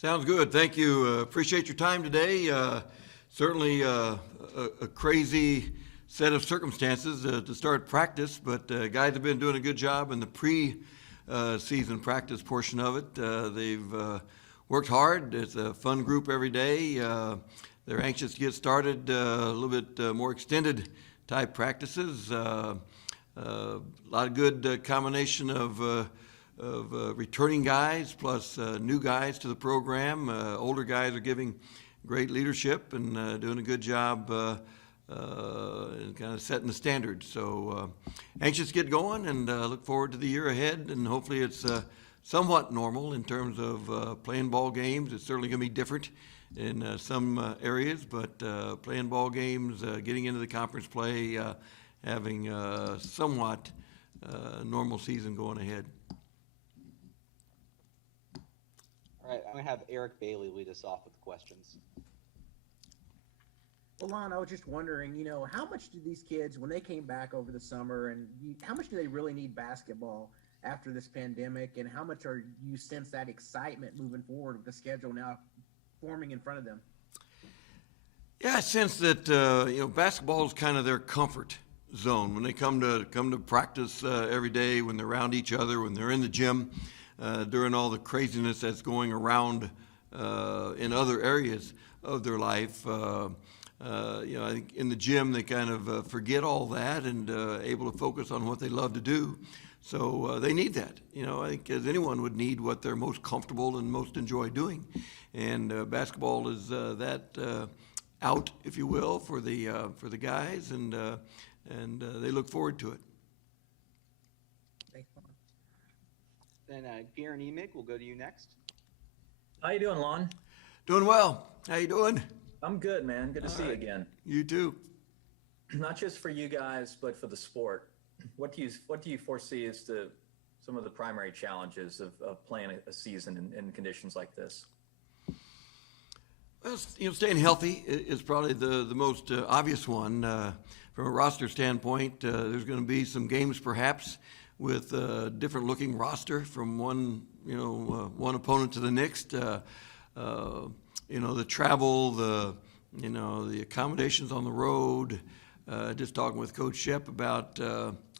Sounds good. Thank you. Appreciate your time today. Certainly a crazy set of circumstances to start practice, but guys have been doing a good job in the pre-season practice portion of it. They've worked hard. It's a fun group every day. They're anxious to get started, a little bit more extended type practices. A lot of good combination of returning guys plus new guys to the program. Older guys are giving great leadership and doing a good job and kind of setting the standards. So anxious to get going and look forward to the year ahead, and hopefully it's somewhat normal in terms of playing ball games. It's certainly going to be different in some areas, but playing ball games, getting into the conference play, having somewhat normal season going ahead. All right, I'm going to have Eric Bailey lead us off with questions. Well, Lon, I was just wondering, how much do these kids, when they came back over the summer, and how much do they really need basketball after this pandemic, and how much are you sense that excitement moving forward with the schedule now forming in front of them? Yeah, I sense that basketball is kind of their comfort zone when they come to practice every day, when they're around each other, when they're in the gym. During all the craziness that's going around in other areas of their life. I think in the gym they kind of forget all that and able to focus on what they love to do. So they need that. I think as anyone would need what they're most comfortable and most enjoy doing. And basketball is that out, if you will, for the guys, and they look forward to it. Then Garen Emig, we'll go to you next. How you doing, Lon? Doing well. How you doing? I'm good, man. Good to see you again. You too. Not just for you guys, but for the sport. What do you foresee as some of the primary challenges of playing a season in conditions like this? Well, staying healthy is probably the most obvious one. From a roster standpoint, there's going to be some games perhaps with a different looking roster from one opponent to the next. The travel, the accommodations on the road. Just talking with Coach Shep about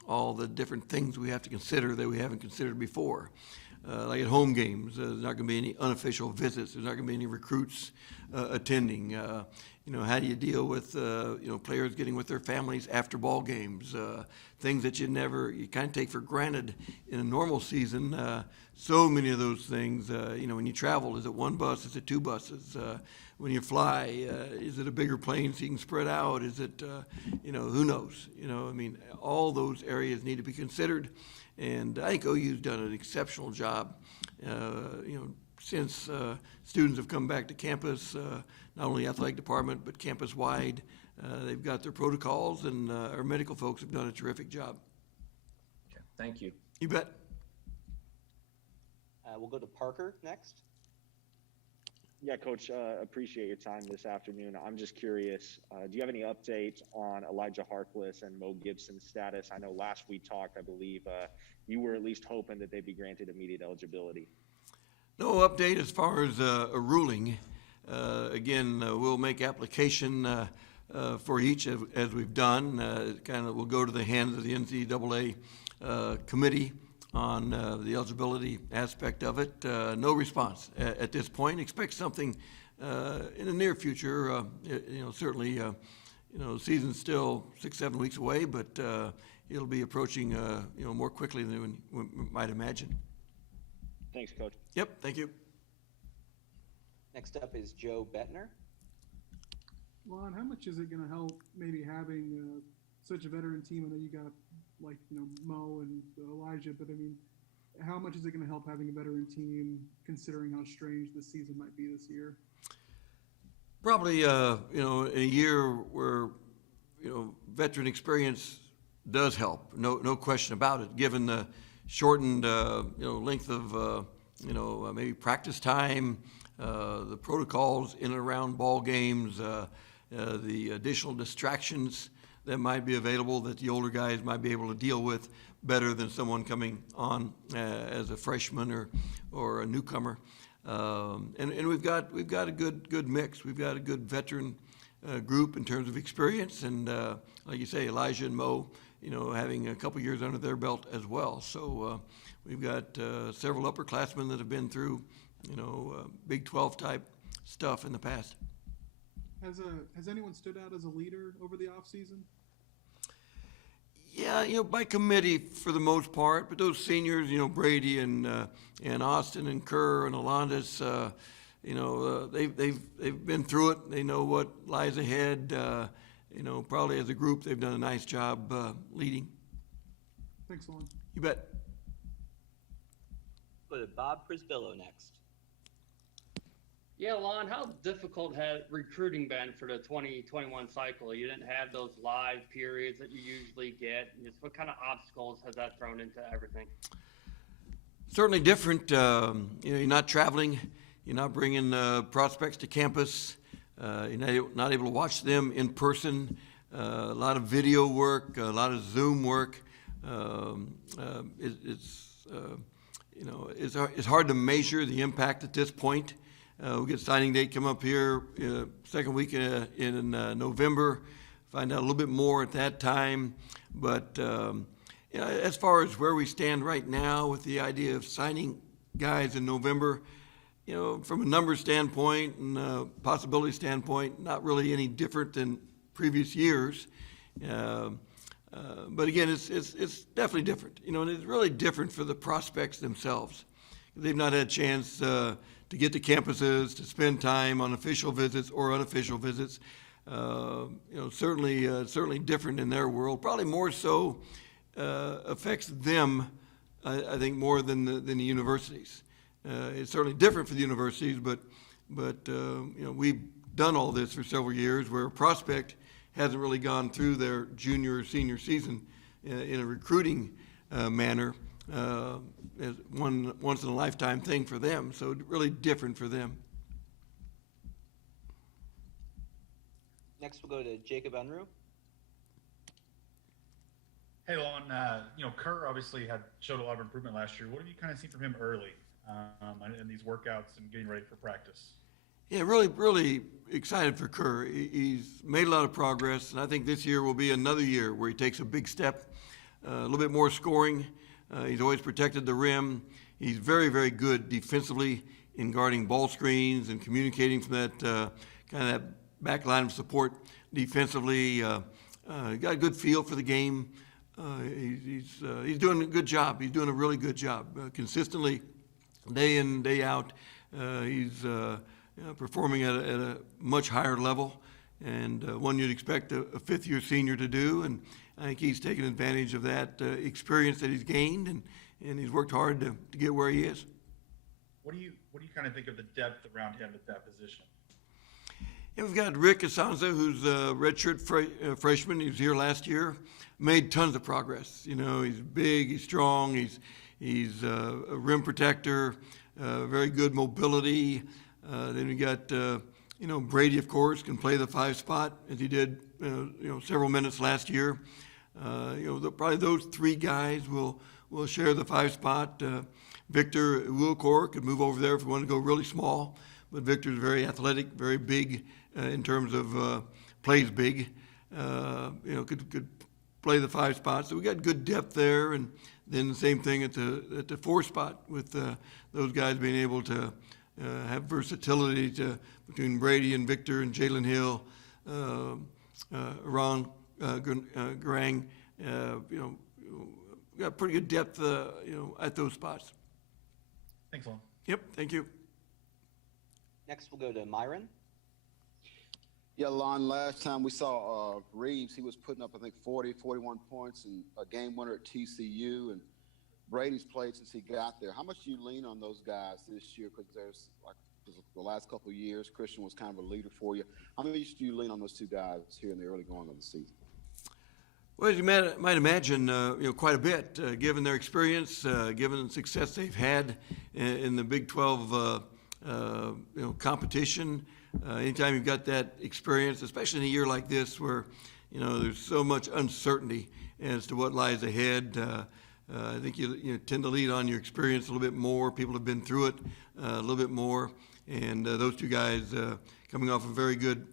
all the different things we have to consider that we haven't considered before. Like at home games, there's not going to be any unofficial visits. There's not going to be any recruits attending. How do you deal with players getting with their families after ball games? Things that you kind of take for granted in a normal season. So many of those things. When you travel, is it one bus? Is it two buses? When you fly, is it a bigger plane so you can spread out? Is it, who knows? All those areas need to be considered. And I think OU's done an exceptional job, since students have come back to campus, not only athletic department, but campus-wide. They've got their protocols, and our medical folks have done a terrific job. Okay, thank you. You bet. We'll go to Parker next. Yeah, Coach, appreciate your time this afternoon. I'm just curious, do you have any updates on Elijah Harkless and Mo Gibson's status? I know last we talked, I believe you were at least hoping that they'd be granted immediate eligibility. No update as far as a ruling. Again, we'll make application for each as we've done. It will go to the hands of the NCAA committee on the eligibility aspect of it. No response at this point. Expect something in the near future. Certainly, the season's still 6-7 weeks away, but it'll be approaching more quickly than we might imagine. Thanks, Coach. Yep, thank you. Next up is Joe Bettner. Lon, how much is it going to help maybe having such a veteran team? I know you got Mo and Elijah, but how much is it going to help having a veteran team considering how strange this season might be this year? Probably, in a year where, veteran experience does help. No question about it, given the shortened, length of, maybe practice time, the protocols in and around ball games, the additional distractions that might be available that the older guys might be able to deal with better than someone coming on as a freshman or a newcomer. And we've got a good mix. We've got a good veteran group in terms of experience, and like you say, Elijah and Mo, having a couple years under their belt as well. So we've got several upperclassmen that have been through, Big 12 type stuff in the past. Has anyone stood out as a leader over the off season? Yeah, by committee for the most part, but those seniors, Brady and Austin and Kerr and Alondas, they've been through it. They know what lies ahead. Probably as a group, they've done a nice job leading. Thanks, Lon. You bet. Go to Bob Prisbillo next. Yeah, Lon, how difficult has recruiting been for the 2021 cycle? You didn't have those live periods that you usually get. Just what kind of obstacles has that thrown into everything? Certainly different. You're not traveling. You're not bringing prospects to campus. You're not able to watch them in person. A lot of video work, a lot of Zoom work. It's hard to measure the impact at this point. We get signing date come up here second week in November. Find out a little bit more at that time. But as far as where we stand right now with the idea of signing guys in November, from a numbers standpoint and a possibility standpoint, not really any different than previous years. But again, it's definitely different. And it's really different for the prospects themselves. They've not had a chance to get to campuses, to spend time on official visits or unofficial visits. Certainly different in their world. Probably more so affects them, I think, more than the universities. It's certainly different for the universities, but we've done all this for several years where a prospect hasn't really gone through their junior or senior season in a recruiting manner. As once in a lifetime thing for them, so really different for them. Next, we'll go to Jacob Unruh. Hey, Lon, Kerr obviously showed a lot of improvement last year. What have you kind of seen from him early in these workouts and getting ready for practice? Yeah, really excited for Kerr. He's made a lot of progress, and I think this year will be another year where he takes a big step, a little bit more scoring. He's always protected the rim. He's very, very good defensively in guarding ball screens and communicating from that kind of that back line of support defensively. Got a good feel for the game. He's doing a good job. He's doing a really good job. Consistently, day in, day out, he's performing at a much higher level, and one you'd expect a fifth-year senior to do. And I think he's taken advantage of that experience that he's gained, and he's worked hard to get where he is. What do you kind of think of the depth around him at that position? Yeah, we've got Rick Asanza, who's a redshirt freshman. He was here last year. Made tons of progress. He's big, he's strong, he's a rim protector, very good mobility. Then we got Brady, of course, can play the 5 spot as he did several minutes last year. Probably those 3 guys will share the 5 spot. Victor Wilcor could move over there if we want to go really small, but Victor's very athletic, very big in terms of plays big. Could play the 5 spot. So we got good depth there, and then the same thing at the 4 spot with those guys being able to have versatility between Brady and Victor and Jalen Hill, Ron Garang. We got pretty good depth, at those spots. Thanks, Lon. Yep, thank you. Next, we'll go to Myron. Yeah, Lon, last time we saw Reeves, he was putting up, I think, 40, 41 points in a game winner at TCU, and Brady's played since he got there. How much do you lean on those guys this year? Because there's, the last couple of years, Christian was kind of a leader for you. How much do you lean on those 2 guys here in the early going of the season? Well, as you might imagine, quite a bit, given their experience, given the success they've had in the Big 12, competition. Anytime you've got that experience, especially in a year like this where, there's so much uncertainty as to what lies ahead, I think you tend to lean on your experience a little bit more. People have been through it a little bit more. And those two guys coming off of very good,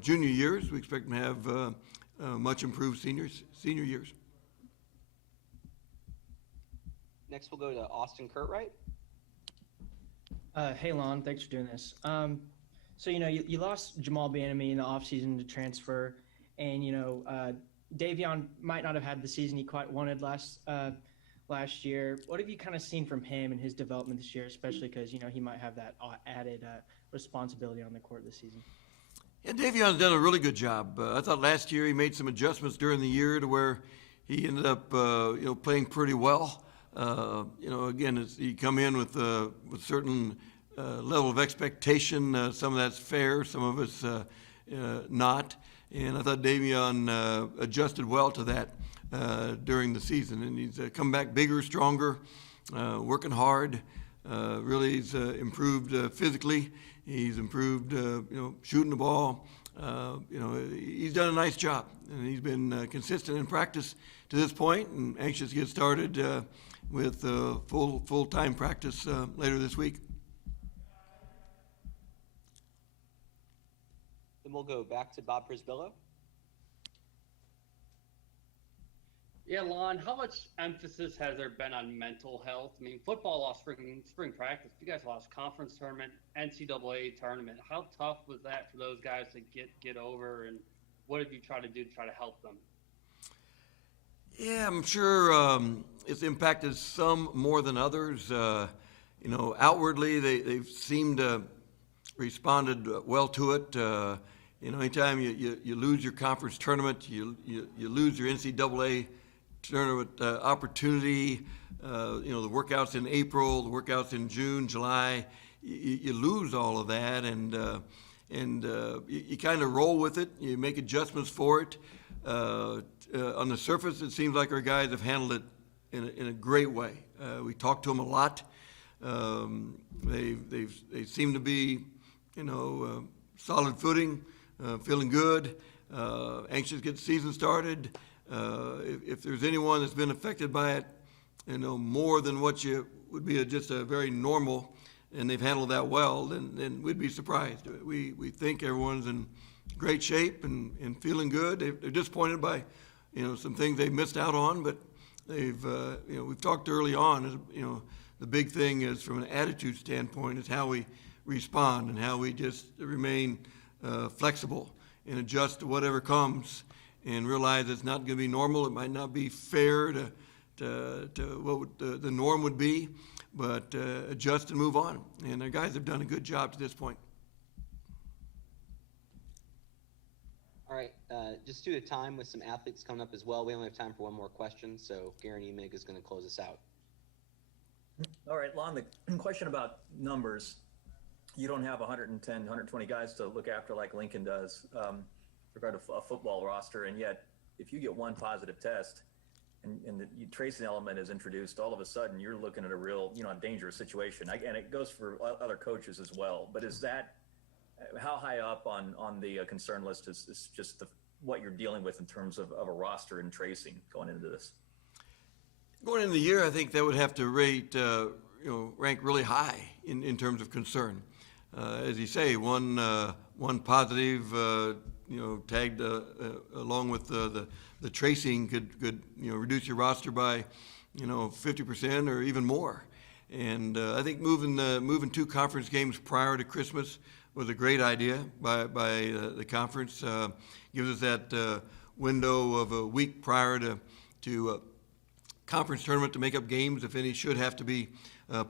junior years. We expect them to have much improved senior years. Next, we'll go to Austin Curtright. Hey, Lon, thanks for doing this. So, you lost Jamal Banami in the offseason to transfer, and, Davion might not have had the season he quite wanted last year. What have you kind of seen from him and his development this year, especially because, he might have that added responsibility on the court this season? Yeah, Davion's done a really good job. I thought last year he made some adjustments during the year to where he ended up, playing pretty well. Again, you come in with certain level of expectation. Some of that's fair, some of it's not. And I thought Davion adjusted well to that during the season. And he's come back bigger, stronger, working hard. Really, he's improved physically. He's improved, shooting the ball. He's done a nice job. And he's been consistent in practice to this point and anxious to get started with full-time practice later this week. Then we'll go back to Bob Prisbillo. Yeah, Lon, how much emphasis has there been on mental health? I mean, football lost spring practice. You guys lost conference tournament, NCAA tournament. How tough was that for those guys to get over, and what did you try to do to try to help them? Yeah, I'm sure it's impacted some more than others. Outwardly they seem to responded well to it. Anytime you lose your conference tournament, you lose your NCAA tournament opportunity. The workouts in April, the workouts in June, July, you lose all of that, and you kind of roll with it. You make adjustments for it. On the surface, it seems like our guys have handled it in a great way. We talk to them a lot. They seem to be, solid footing, feeling good, anxious to get the season started. If there's anyone that's been affected by it, more than what you would be just a very normal, and they've handled that well, then we'd be surprised. We think everyone's in great shape and feeling good. They're disappointed by, some things they missed out on, but we've talked early on, the big thing is from an attitude standpoint is how we respond and how we just remain flexible and adjust to whatever comes and realize it's not going to be normal. It might not be fair to what the norm would be, but adjust and move on. And our guys have done a good job to this point. All right, just due to time with some athletes coming up as well, we only have time for one more question, so Garen Emig is going to close us out. All right, Lon, the question about numbers, you don't have 110, 120 guys to look after like Lincoln does with regard to a football roster, and yet if you get one positive test and the tracing element is introduced, all of a sudden you're looking at a real, dangerous situation. And it goes for other coaches as well. But is that, how high up on the concern list is just what you're dealing with in terms of a roster and tracing going into this? Going into the year, I think that would have to rank really high in terms of concern. As you say, one positive, tagged along with the tracing could reduce your roster by 50% or even more. And I think moving 2 conference games prior to Christmas was a great idea by the conference. Gives us that window of a week prior to conference tournament to make up games if any should have to be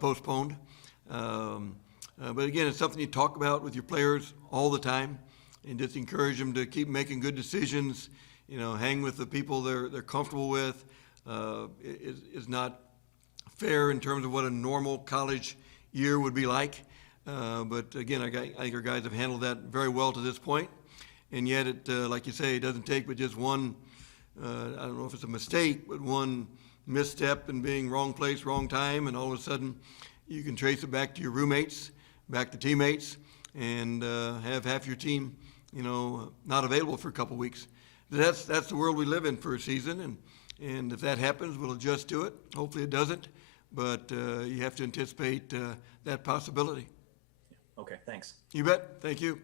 postponed. But again, it's something you talk about with your players all the time and just encourage them to keep making good decisions, hang with the people they're comfortable with. Is not fair in terms of what a normal college year would be like. But again, I think our guys have handled that very well to this point. And yet, like you say, it doesn't take but just one, I don't know if it's a mistake, but one misstep and being wrong place, wrong time, and all of a sudden you can trace it back to your roommates, back to teammates, and have half your team, not available for a couple weeks. That's the world we live in for a season, and if that happens, we'll adjust to it. Hopefully it doesn't, but you have to anticipate that possibility. Okay, thanks. You bet. Thank you.